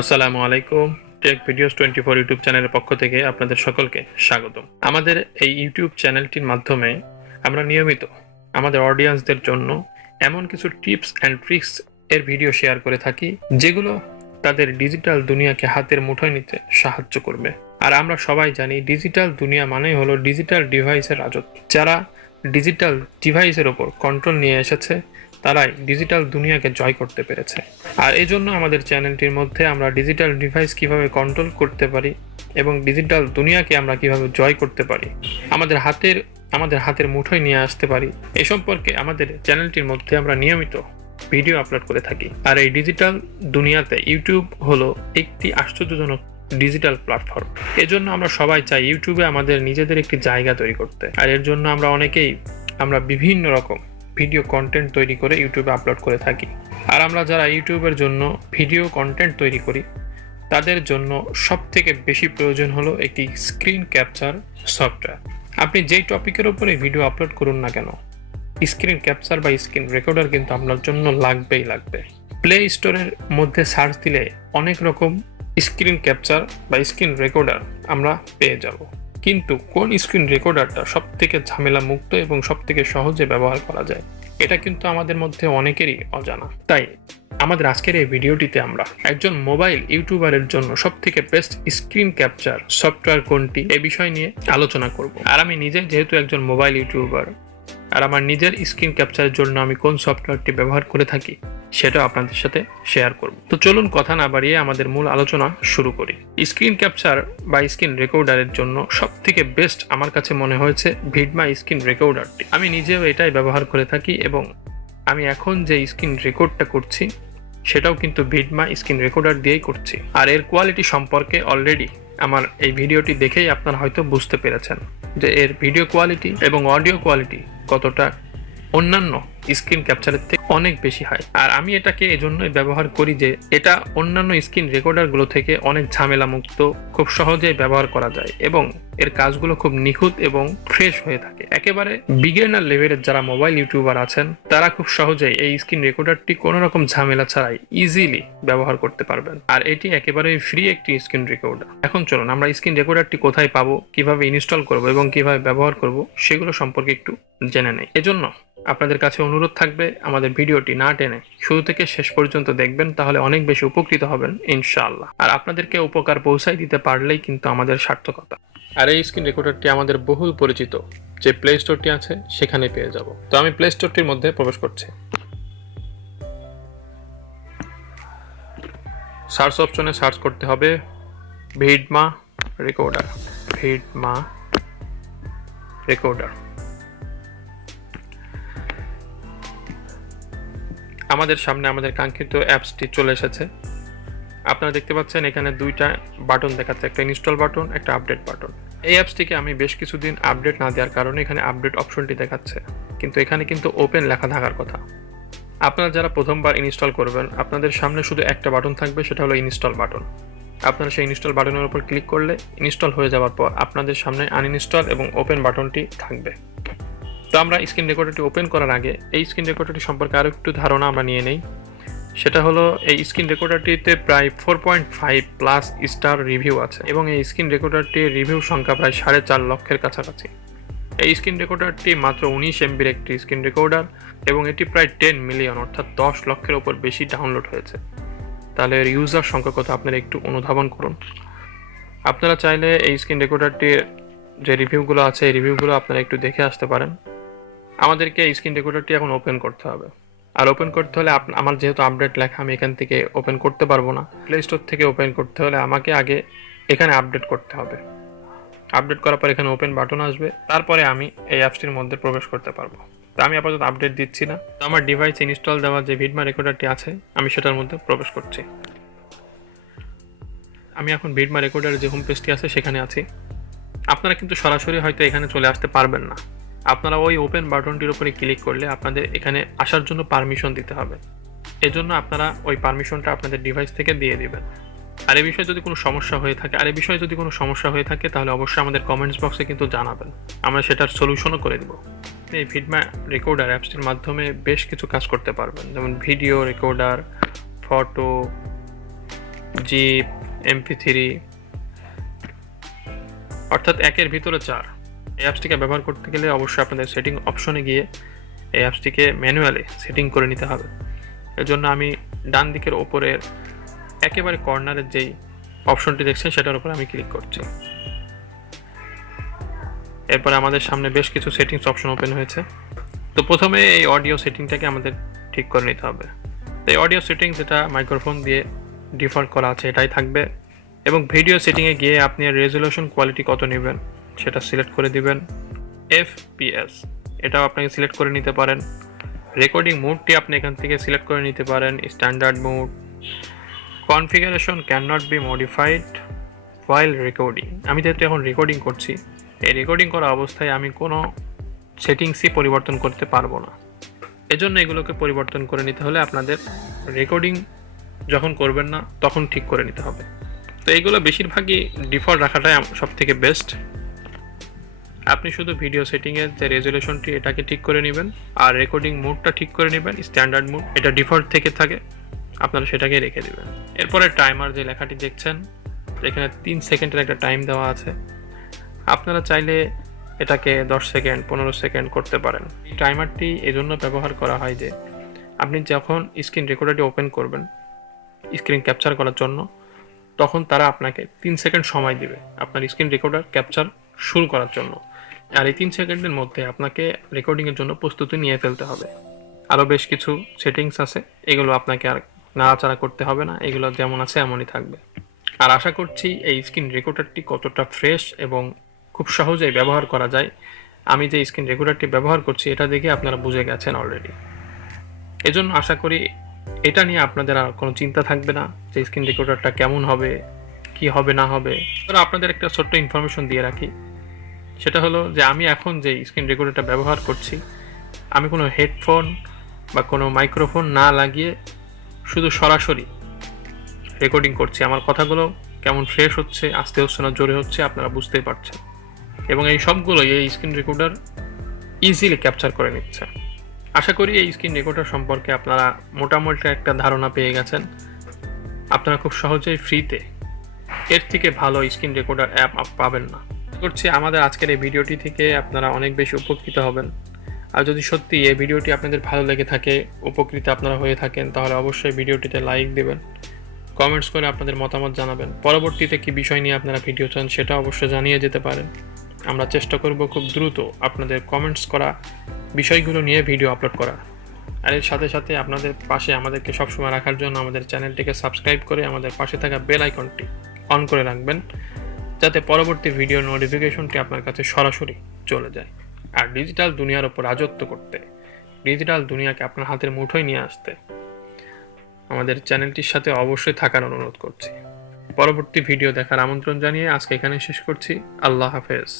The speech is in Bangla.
আসসালামু আলাইকুম। টেক ভিডিওস 24 ইউটিউব চ্যানেলের পক্ষ থেকে আপনাদের সকলকে স্বাগতম। আমাদের এই ইউটিউব চ্যানেলটির মাধ্যমে আমরা নিয়মিত আমাদের অডিয়েন্সদের জন্য এমন কিছু টিপস অ্যান্ড ট্রিক্স এর ভিডিও শেয়ার করে থাকি, যেগুলো তাদের ডিজিটাল দুনিয়াকে হাতের মুঠোয় নিতে সাহায্য করবে। আর আমরা সবাই জানি ডিজিটাল দুনিয়া মানেই হলো ডিজিটাল ডিভাইসের রাজত্ব। যারা ডিজিটাল ডিভাইসের ওপর কন্ট্রোল নিয়ে এসেছে তারাই ডিজিটাল দুনিয়াকে জয় করতে পেরেছে। আর এই জন্য আমাদের চ্যানেলটির মধ্যে আমরা ডিজিটাল ডিভাইস কিভাবে কন্ট্রোল করতে পারি এবং ডিজিটাল দুনিয়াকে আমরা কিভাবে জয় করতে পারি, আমাদের হাতের মুঠোয় নিয়ে আসতে পারি, এ সম্পর্কে আমাদের চ্যানেলটির মধ্যে আমরা নিয়মিত ভিডিও আপলোড করে থাকি। আর এই ডিজিটাল দুনিয়াতে ইউটিউব হলো একটি আশ্চর্যজনক ডিজিটাল প্ল্যাটফর্ম। এজন্য আমরা সবাই চাই ইউটিউবে আমাদের নিজেদের একটি জায়গা তৈরি করতে। আর এর জন্য আমরা বিভিন্ন রকম ভিডিও কন্টেন্ট তৈরি করে ইউটিউবে আপলোড করে থাকি। আর আমরা যারা ইউটিউবের জন্য ভিডিও কন্টেন্ট তৈরি করি তাদের জন্য সবথেকে বেশি প্রয়োজন হলো একটি স্ক্রিন ক্যাপচার সফটওয়্যার। আপনি যেই টপিকের উপরে ভিডিও আপলোড করুন না কেন, স্ক্রিন ক্যাপচার বা স্ক্রিন রেকর্ডার কিন্তু আপনার জন্য লাগবেই লাগবে। প্লে স্টোরের মধ্যে সার্চ দিলে অনেক রকম স্ক্রিন ক্যাপচার বা স্ক্রিন রেকর্ডার আমরা পেয়ে যাব, কিন্তু কোন স্ক্রিন রেকর্ডারটা সব থেকে ঝামেলা মুক্ত এবং সব থেকে সহজে ব্যবহার করা যায়, এটা কিন্তু আমাদের মধ্যে অনেকেরই অজানা। তাই আমাদের আজকের এই ভিডিওটিতে আমরা একজন মোবাইল ইউটিউবারের জন্য সব থেকে বেস্ট স্ক্রিন ক্যাপচার সফটওয়্যার কোনটি এ বিষয় নিয়ে আলোচনা করব। আর আমি নিজে যেহেতু একজন মোবাইল ইউটিউবার, আর আমার নিজের স্ক্রিন ক্যাপচারের জন্য আমি কোন সফটওয়্যারটি ব্যবহার করে থাকি সেটাও আপনাদের সাথে শেয়ার করব। তো চলুন কথা না বাড়িয়ে আমাদের মূল আলোচনা শুরু করি। স্ক্রিন ক্যাপচার বা স্ক্রিন রেকর্ডারের জন্য সব থেকে বেস্ট আমার কাছে মনে হয়েছে ভিডমা স্ক্রিন রেকর্ডারটি। আমি নিজেও এটাই ব্যবহার করে থাকি এবং আমি এখন যে স্ক্রিন রেকর্ডটা করছি সেটাও কিন্তু ভিডমা স্ক্রিন রেকর্ডার দিয়েই করছি। আর এর কোয়ালিটি সম্পর্কে অলরেডি আমার এই ভিডিওটি দেখেই আপনারা হয়তো বুঝতে পেরেছেন যে এর ভিডিও কোয়ালিটি এবং অডিও কোয়ালিটি কতটা অন্যান্য স্ক্রিন ক্যাপচারের থেকে অনেক বেশি হয়। আর আমি এটাকে এজন্যই ব্যবহার করি যে এটা অন্যান্য স্ক্রিন রেকর্ডারগুলো থেকে অনেক ঝামেলা মুক্ত, খুব সহজেই ব্যবহার করা যায় এবং এর কাজগুলো খুব নিখুঁত এবং ফ্রেশ হয়ে থাকে। একেবারে বিগিনার লেভেলের যারা মোবাইল ইউটিউবার আছেন তারা খুব সহজেই এই স্ক্রিন রেকর্ডারটি কোনো রকম ঝামেলা ছাড়াই ইজিলি ব্যবহার করতে পারবেন। আর এটি একেবারে ফ্রি একটি স্ক্রিন রেকর্ডার। এখন চলুন আমরা স্ক্রিন রেকর্ডারটি কোথায় পাবো, কিভাবে ইনস্টল করব এবং কিভাবে ব্যবহার করব সেগুলো সম্পর্কে একটু জেনে নেই। এজন্য আপনাদের কাছে অনুরোধ থাকবে আমাদের ভিডিওটি না টেনে শুরু থেকে শেষ পর্যন্ত দেখবেন, তাহলে অনেক বেশি উপকৃত হবেন ইনশাআল্লাহ। আর আপনাদেরকে উপকার পৌঁছাই দিতে পারলেই কিন্তু আমাদের সার্থকতা। আর এই স্ক্রিন রেকর্ডারটি আমাদের বহুল পরিচিত যে প্লে স্টোরটি আছে সেখানে পেয়ে যাব। তো আমি প্লে স্টোরটির মধ্যে প্রবেশ করছি। সার্চ অপশনে সার্চ করতে হবে ভিডমা রেকর্ডার। ভিডমা রেকর্ডার আমাদের সামনে আমাদের কাঙ্ক্ষিত অ্যাপসটি চলে এসেছে। আপনারা দেখতে পাচ্ছেন এখানে দুইটা বাটন দেখাচ্ছে, একটা ইনস্টল বাটন, একটা আপডেট বাটন। এই অ্যাপসটিকে আমি বেশ কিছুদিন আপডেট না দেওয়ার কারণে এখানে আপডেট অপশনটি দেখাচ্ছে, কিন্তু এখানে কিন্তু ওপেন লেখা থাকার কথা। আপনারা যারা প্রথমবার ইনস্টল করবেন আপনাদের সামনে শুধু একটা বাটন থাকবে, সেটা হলো ইনস্টল বাটন। আপনারা সেই ইনস্টল বাটনের উপর ক্লিক করলে ইনস্টল হয়ে যাওয়ার পর আপনাদের সামনে আনইনস্টল এবং ওপেন বাটনটি থাকবে। তো আমরা স্ক্রিন রেকর্ডারটি ওপেন করার আগে এই স্ক্রিন রেকর্ডারটি সম্পর্কে আরও একটু ধারণা আমরা নিয়ে নেই। সেটা হলো এই স্ক্রিন রেকর্ডারটিতে প্রায় 4.5+ স্টার রিভিউ আছে এবং এই স্ক্রিন রেকর্ডারটির রিভিউ সংখ্যা প্রায় 4.5 লক্ষের কাছাকাছি। এই স্ক্রিন রেকর্ডারটি মাত্র 19 MBর একটি স্ক্রিন রেকর্ডার এবং এটি প্রায় 10 মিলিয়ন অর্থাৎ 10 লক্ষের ওপর বেশি ডাউনলোড হয়েছে। তাহলে এর ইউজার সংখ্যা কত আপনারা একটু অনুধাবন করুন। আপনারা চাইলে এই স্ক্রিন রেকর্ডারটির যে রিভিউগুলো আছে এই রিভিউগুলো আপনারা একটু দেখে আসতে পারেন। আমাদেরকে এই স্ক্রিন রেকর্ডারটি এখন ওপেন করতে হবে। আর ওপেন করতে হলে আমার যেহেতু আপডেট লেখা আমি এখান থেকে ওপেন করতে পারবো না, প্লে স্টোর থেকে ওপেন করতে হলে আমাকে আগে এখানে আপডেট করতে হবে। আপডেট করার পর এখানে ওপেন বাটন আসবে, তারপরে আমি এই অ্যাপসটির মধ্যে প্রবেশ করতে পারবো। তো আমি আপাতত আপডেট দিচ্ছি না, তো আমার ডিভাইসে ইনস্টল দেওয়া যে ভিডমা রেকর্ডারটি আছে আমি সেটার মধ্যে প্রবেশ করছি। আমি এখন ভিডমা রেকর্ডারের যে হোম পেজটি আছে সেখানে আছি। আপনারা কিন্তু সরাসরি হয়তো এখানে চলে আসতে পারবেন না, আপনারা ওই ওপেন বাটনটির উপরে ক্লিক করলে আপনাদের এখানে আসার জন্য পারমিশন দিতে হবে। এজন্য আপনারা ওই পারমিশনটা আপনাদের ডিভাইস থেকে দিয়ে দিবেন। আর এই বিষয়ে যদি কোনো সমস্যা হয়ে থাকে তাহলে অবশ্যই আমাদের কমেন্টস বক্সে কিন্তু জানাবেন, আমরা সেটার সলিউশনও করে দিব। এই ভিডমা রেকর্ডার অ্যাপসটির মাধ্যমে বেশ কিছু কাজ করতে পারবেন, যেমন video recorder, photo, zip, MP3, অর্থাৎ একের ভিতরে 4। এই অ্যাপসটিকে ব্যবহার করতে গেলে অবশ্যই আপনাদের সেটিং অপশনে গিয়ে এই অ্যাপসটিকে ম্যানুয়ালি সেটিং করে নিতে হবে। এর জন্য আমি ডান দিকের ওপরের একেবারে কর্নারের যেই অপশনটি দেখছেন সেটার উপর আমি ক্লিক করছি। এরপরে আমাদের সামনে বেশ কিছু সেটিংস অপশন ওপেন হয়েছে। তো প্রথমে এই অডিও সেটিংটাকে আমাদের ঠিক করে নিতে হবে। তো এই অডিও সেটিং যেটা মাইক্রোফোন দিয়ে ডিফল্ট করা আছে এটাই থাকবে, এবং ভিডিও সেটিংয়ে গিয়ে আপনি রেজলিউশন কোয়ালিটি কত নেবেন সেটা সিলেক্ট করে দিবেন। FPS এটাও আপনাকে সিলেক্ট করে নিতে পারেন। রেকর্ডিং মোডটি আপনি এখান থেকে সিলেক্ট করে নিতে পারেন, standard mode. Configuration can not be modified while recording. আমি যেহেতু এখন রেকর্ডিং করছি, এই রেকর্ডিং করা অবস্থায় আমি কোনো সেটিংসই পরিবর্তন করতে পারবো না। এজন্য এগুলোকে পরিবর্তন করে নিতে হলে আপনাদের রেকর্ডিং যখন করবেন না তখন ঠিক করে নিতে হবে। তো এইগুলো বেশিরভাগই ডিফল্ট রাখাটাই সব থেকে বেস্ট। আপনি শুধু ভিডিও সেটিংয়ের যে রেজলিউশনটি এটাকে ঠিক করে নেবেন, আর রেকর্ডিং মোডটা ঠিক করে নেবেন, স্ট্যান্ডার্ড মোড, এটা ডিফল্ট থেকে থাকে, আপনারা সেটাকে রেখে দেবেন। এরপরে টাইমার যে লেখাটি দেখছেন, এখানে 3 সেকেন্ডের একটা টাইম দেওয়া আছে। আপনারা চাইলে এটাকে 10 সেকেন্ড, 15 সেকেন্ড করতে পারেন। এই টাইমারটি এজন্য ব্যবহার করা হয় যে আপনি যখন স্ক্রিন রেকর্ডারটি ওপেন করবেন স্ক্রিন ক্যাপচার করার জন্য, তখন তারা আপনাকে 3 সেকেন্ড সময় দিবে আপনার স্ক্রিন রেকর্ডার ক্যাপচার শুরু করার জন্য। আর এই 3 সেকেন্ডের মধ্যে আপনাকে রেকর্ডিংয়ের জন্য প্রস্তুতি নিয়ে ফেলতে হবে। আরও বেশ কিছু সেটিংস আছে, এগুলো আপনাকে আর নাড়াচাড়া করতে হবে না, এগুলো যেমন আছে এমনই থাকবে। আর আশা করছি এই স্ক্রিন রেকর্ডারটি কতটা ফ্রেশ এবং খুব সহজেই ব্যবহার করা যায়, আমি যে স্ক্রিন রেকর্ডারটি ব্যবহার করছি এটা দেখে আপনারা বুঝে গেছেন অলরেডি। এজন্য আশা করি এটা নিয়ে আপনাদের আর কোনো চিন্তা থাকবে না যে স্ক্রিন রেকর্ডারটা কেমন হবে, কি হবে না হবে। তবে আপনাদের একটা ছোট্ট ইনফরমেশন দিয়ে রাখি, সেটা হলো যে আমি এখন যে স্ক্রিন রেকর্ডারটা ব্যবহার করছি, আমি কোনো হেডফোন বা কোনো মাইক্রোফোন না লাগিয়ে শুধু সরাসরি রেকর্ডিং করছি। আমার কথাগুলো কেমন ফ্রেশ হচ্ছে, আস্তে হচ্ছে না জোরে হচ্ছে, আপনারা বুঝতেই পারছেন। এবং এই সবগুলো এই স্ক্রিন রেকর্ডার ইজিলি ক্যাপচার করে নিচ্ছে। আশা করি এই স্ক্রিন রেকর্ডার সম্পর্কে আপনারা মোটামুটি একটা ধারণা পেয়ে গেছেন। আপনারা খুব সহজেই ফ্রিতে এর থেকে ভালো স্ক্রিন রেকর্ডার অ্যাপ পাবেন না। করছি আমাদের আজকের এই ভিডিওটি থেকে আপনারা অনেক বেশি উপকৃত হবেন। আর যদি সত্যি এই ভিডিওটি আপনাদের ভালো লেগে থাকে, উপকৃত আপনারা হয়ে থাকেন, তাহলে অবশ্যই ভিডিওটিতে লাইক দেবেন, কমেন্টস করে আপনাদের মতামত জানাবেন। পরবর্তীতে কি বিষয় নিয়ে আপনারা ভিডিও চান সেটা অবশ্যই জানিয়ে যেতে পারেন। আমরা চেষ্টা করব খুব দ্রুত আপনাদের কমেন্টস করা বিষয়গুলো নিয়ে ভিডিও আপলোড করা। আর এর সাথে সাথে আপনাদের পাশে আমাদেরকে সবসময় রাখার জন্য আমাদের চ্যানেলটিকে সাবস্ক্রাইব করে আমাদের পাশে থাকা বেল আইকনটি অন করে রাখবেন, যাতে পরবর্তী ভিডিও নোটিফিকেশনটি আপনার কাছে সরাসরি চলে যায়। আর ডিজিটাল দুনিয়ার উপর রাজত্ব করতে, ডিজিটাল দুনিয়াকে আপনার হাতের মুঠোয় নিয়ে আসতে আমাদের চ্যানেলটির সাথে অবশ্যই থাকার অনুরোধ করছি। পরবর্তী ভিডিও দেখার আমন্ত্রণ জানিয়ে আজকে এখানে শেষ করছি। আল্লাহ হাফেজ।